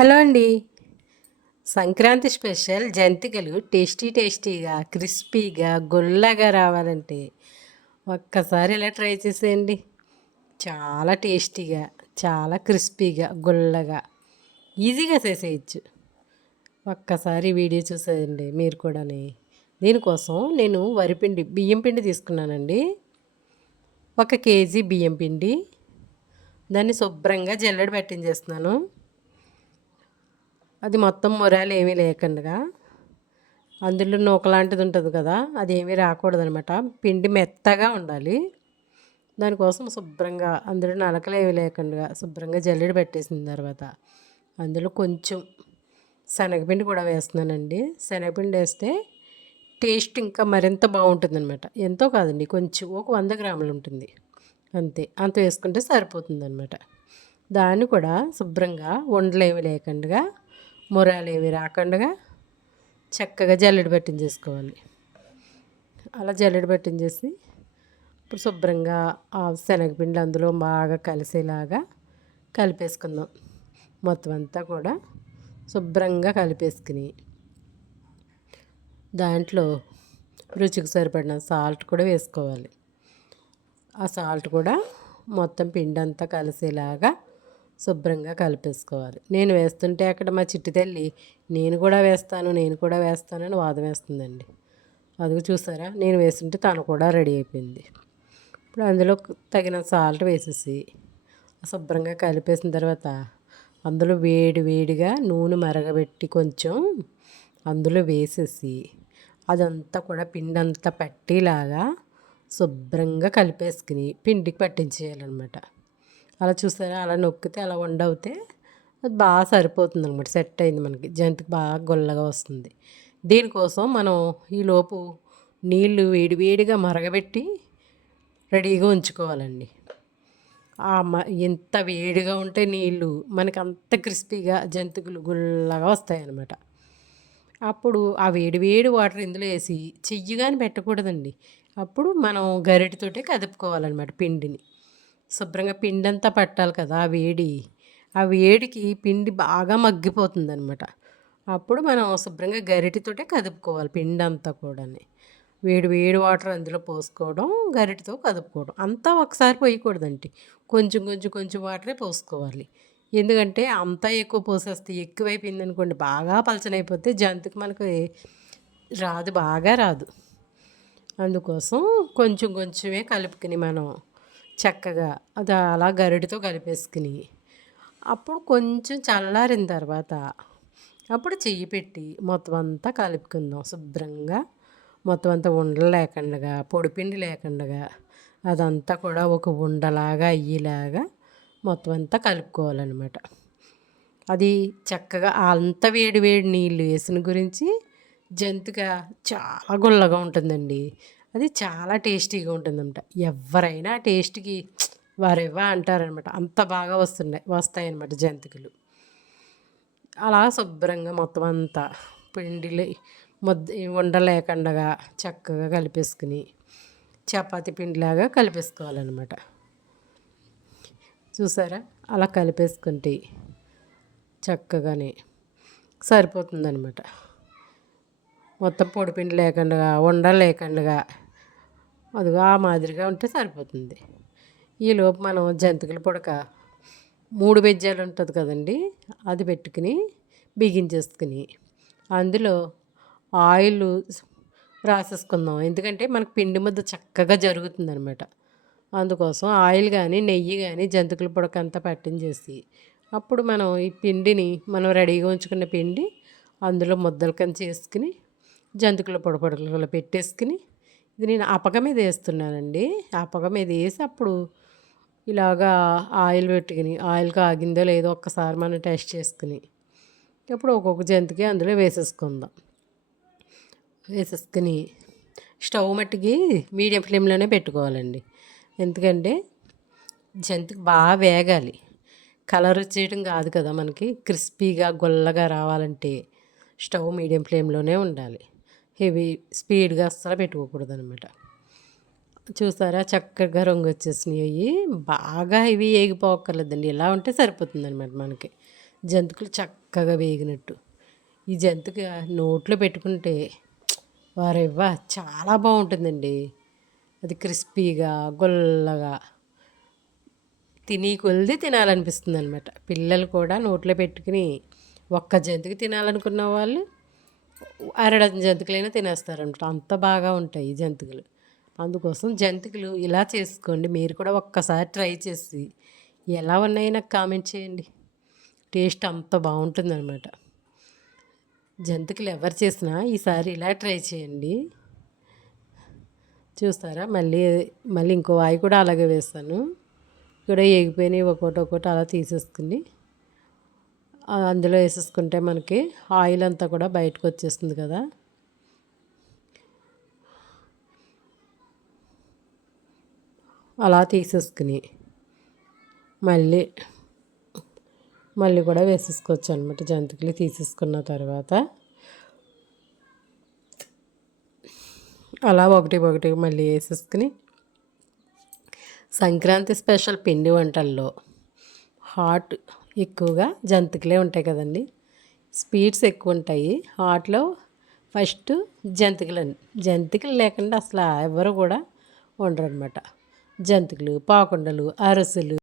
Hello అండి. Sankranti special జంతికలు tasty టేస్టీగా క్రిస్పీగా గుల్లగా రావాలంటే ఒక్కసారి ఇలా ట్రై చేసేయండి. చాలా టేస్టీగా చాలా క్రిస్పీగా గుల్లగా ఈజీగా చేసేయచ్చు. ఒక్కసారి వీడియో చూసేయండి మీరు కూడాని. దీనికోసం నేను వరిపిండి బియ్యం పిండి తీసుకున్నానండి. ఒక కేజీ బియ్యం పిండి. దాన్ని శుభ్రంగా జల్లెడ పెట్టించేస్తున్నాను. అది మొత్తం మొరాలు ఏమీ లేకుండా అందులో నూకలాంటిది ఉంటుంది కదా అది ఏమీ రాకూడదు అనమాట పిండి మెత్తగా ఉండాలి. దానికోసం శుభ్రంగా అందులో నలకలు ఏమి లేకుండా శుభ్రంగా జల్లెడ పెట్టేసిన తర్వాత అందులో కొంచెం శనగపిండి కూడా వేస్తున్నానండి. శనగపిండి వేస్తే టేస్ట్ ఇంకా మరింత బాగుంటుంది అనమాట ఎంతో కాదండి కొంచెం ఒక వంద గ్రాములు ఉంటుంది. అంతే అంత వేసుకుంటే సరిపోతుంది అనమాట దాన్ని కూడా శుభ్రంగా ఉండలేమి లేకుండా మురాలు ఏవి రాకుండా చక్కగా జల్లెడ పెట్టించేసుకోవాలి అలా జల్లెడ పెట్టించేసి ఇప్పుడు శుభ్రంగా ఆ శనగపిండి అందులో బాగా కలిసేలాగా కలిపేసుకుందాం. మొత్తం అంతా కూడా శుభ్రంగా కలిపేసుకుని దాంట్లో రుచికి సరిపడిన సాల్ట్ కూడా వేసుకోవాలి. ఆ సాల్ట్ కూడా మొత్తం పిండి అంతా కలిసేలాగా శుభ్రంగా కలిపేసుకోవాలి. నేను వేస్తుంటే అక్కడ మా చిట్టి తల్లి నేను కూడా వేస్తాను నేను కూడా వేస్తానని వాదం వేస్తుందండి. అది చూసారా? నేను వేస్తుంటే తను కూడా రెడీ అయిపోయింది. ఇప్పుడు అందులో తగిన సాల్ట్ వేసేసి శుభ్రంగా కలిపేసిన తర్వాత అందులో వేడి వేడిగా నూనె మరగబెట్టి కొంచెం అందులో వేసేసి అదంతా కూడా పిండి అంతా పట్టేలాగా శుభ్రంగా కలిపేసుకుని పిండికి పట్టించేయాలన్నమాట. అలా చూసారా అలా నొక్కితే అలా వండవుతే అది బాగా సరిపోతుంది అనమాట సెట్ అయింది మనకి. జంతికి బాగా గొల్లగా వస్తుంది. దీనికోసం మనం ఈలోపు నీళ్ళు వేడివేడిగా మరగబెట్టి రెడీగా ఉంచుకోవాలండి. ఎంత వేడిగా ఉంటే నీళ్ళు మనకి అంత క్రిస్పీగా జంతికలు గుల్లగా వస్తాయన్నమాట అప్పుడు ఆ వేడి వేడి వాటర్ ఇందులో వేసి చెయ్యి కానీ పెట్టకూడదండి. అప్పుడు మనం గరిటతోటే కదుపుకోవాలన్నమాట పిండిని. శుభ్రంగా పిండి అంతా పట్టాలి కదా ఆ వేడి. ఆ వేడికి పిండి బాగా మగ్గిపోతుంది అనమాట అప్పుడు మనం శుభ్రంగా గరిటితోటే కదుపుకోవాలి పిండి అంతా కూడా వేడి వేడి వాటర్ అందులో పోసుకోవడం గరిటితో కదుపుకోవడం. అంతా ఒకసారి పోయకూడదండి. కొంచెం కొంచెం కొంచెం వాటరే పోసుకోవాలి. ఎందుకంటే అంతా ఎక్కువ పోసేస్తే ఎక్కువైపోయింది అనుకోండి బాగా పలచనైపోతే జంతుకు మనకు రాదు బాగా రాదు. అందుకోసం కొంచెం కొంచెమే కలుపుకుని మనం చక్కగా అది అలా గరిటతో కలిపేసుకుని అప్పుడు కొంచెం చల్లారిన తర్వాత అప్పుడు చెయ్యి పెట్టి మొత్తం అంతా కలుపుకుందాం శుభ్రంగా. మొత్తం అంతా ఉండలు లేకుండా పొడిపిండి లేకుండా అదంతా కూడా ఒక ఉండలాగా అయ్యేలాగా మొత్తం అంతా కలుపుకోవాలన్నమాట. అది చక్కగా అంత వేడి వేడి నీళ్ళు వేసిన గురించి జంతుగా చాలా గుల్లగా ఉంటుందండి. అది చాలా టేస్టీగా ఉంటుందన్నమాట. ఎవరైనా టేస్ట్కి వారెవ్వ అంటారనమాట అంత బాగా వస్తున్నాయి వస్తాయన్నమాట జంతికలు. అలా శుభ్రంగా మొత్తం అంతా పిండిలు ముద్ద ఉండలేకుండా చక్కగా కలిపేసుకుని చపాతి పిండిలాగా కలిపేసుకోవాలన్నమాట. చూసారా? అలా కలిపేసుకుంటే చక్కగానే సరిపోతుందనమాట మొత్తం పొడిపిండి లేకుండా ఉండ లేకుండా అదిగో ఆ మాదిరిగా ఉంటే సరిపోతుంది. ఈలోపు మనం జంతికల పొడక మూడు బెజ్జాలు ఉంటుంది కదండి అది పెట్టుకుని బిగించేసుకుని అందులో ఆయిల్ రాసేసుకుందాం. ఎందుకంటే మనకు పిండి ముద్ద చక్కగా జరుగుతుంది అనమాట అందుకోసం ఆయిల్ కానీ నెయ్యి కానీ జంతికల పొడక అంతా పట్టించేసి అప్పుడు మనం ఈ పిండిని మనం రెడీగా ఉంచుకున్న పిండి అందులో ముద్దలు కింద చేసుకుని జంతికల పొడపొడకలు పెట్టేసుకుని ఇది నేను అపక మీద వేస్తున్నానండి. అపక మీద వేసి అప్పుడు ఇలాగా ఆయిల్ పెట్టుకుని ఆయిల్ కాగిందో లేదో ఒక్కసారి మనం టెస్ట్ చేసుకుని ఇప్పుడు ఒక్కొక్క జంతికి అందులో వేసేసుకుందాం. వేసేసుకుని స్టవ్ మట్టికి మీడియం ఫ్లేమ్లోనే పెట్టుకోవాలండి. ఎందుకంటే జంతికి బాగా వేగాలి. కలర్ వచ్చేయడం కాదు కదా మనకి. క్రిస్పీగా గొల్లగా రావాలంటే స్టవ్ మీడియం ఫ్లేమ్లోనే ఉండాలి. హెవీ స్పీడ్గా అస్సలు పెట్టుకోకూడదు అనమాట చూసారా? చక్కగా రంగు వచ్చేసినాయి బాగా ఇవి వేగిపోకర్లేదండి ఇలా ఉంటే సరిపోతుంది అనమాట మనకి. జంతికలు చక్కగా వేగినట్టు. ఈ జంతిక నోట్లో పెట్టుకుంటే వారెవ్వ చాలా బాగుంటుందండి. అది క్రిస్పీగా గుల్లగా. తిని కొలిది తినాలనిపిస్తుంది అనమాట పిల్లలు కూడా నోట్లో పెట్టుకుని ఒక్క జంతుకు తినాలనుకున్న వాళ్ళు అరడజన్ జంతికలైనా తినేస్తారనమాట అంత బాగా ఉంటాయి జంతికలు. అందుకోసం జంతికలు ఇలా చేసుకోండి. మీరు కూడా ఒక్కసారి ట్రై చేసి ఎలా ఉన్నాయో నాకు కామెంట్ చేయండి. టేస్ట్ అంత బాగుంటుందన్నమాట. జంతికలు ఎవరు చేసినా ఈసారి ఇలా ట్రై చేయండి. చూస్తారా? మళ్ళీ మళ్ళీ ఇంకో వాయి కూడా అలాగే వేస్తాను. ఇక్కడ ఎగిపోయినాయి ఒకటి ఒకటి అలా తీసేసుకుని అందులో వేసేసుకుంటే మనకి ఆయిల్ అంతా కూడా బయటకు వచ్చేస్తుంది కదా. అలా తీసేసుకుని మళ్ళీ మళ్ళీ కూడా వేసేసుకోవచ్చు అనమాట జంతికలు తీసేసుకున్న తర్వాత అలా ఒకటి ఒకటి మళ్ళీ వేసేసుకుని సంక్రాంతి స్పెషల్ పిండి వంటల్లో హాట్ ఎక్కువగా జంతికలే ఉంటాయి కదండి. స్వీట్స్ ఎక్కువ ఉంటాయి. హాట్లో ఫస్ట్ జంతికలు జంతికలు లేకుండా అసలు ఎవరు కూడా ఉండరు అనమాట జంతికలు పాకుండలు అరసలు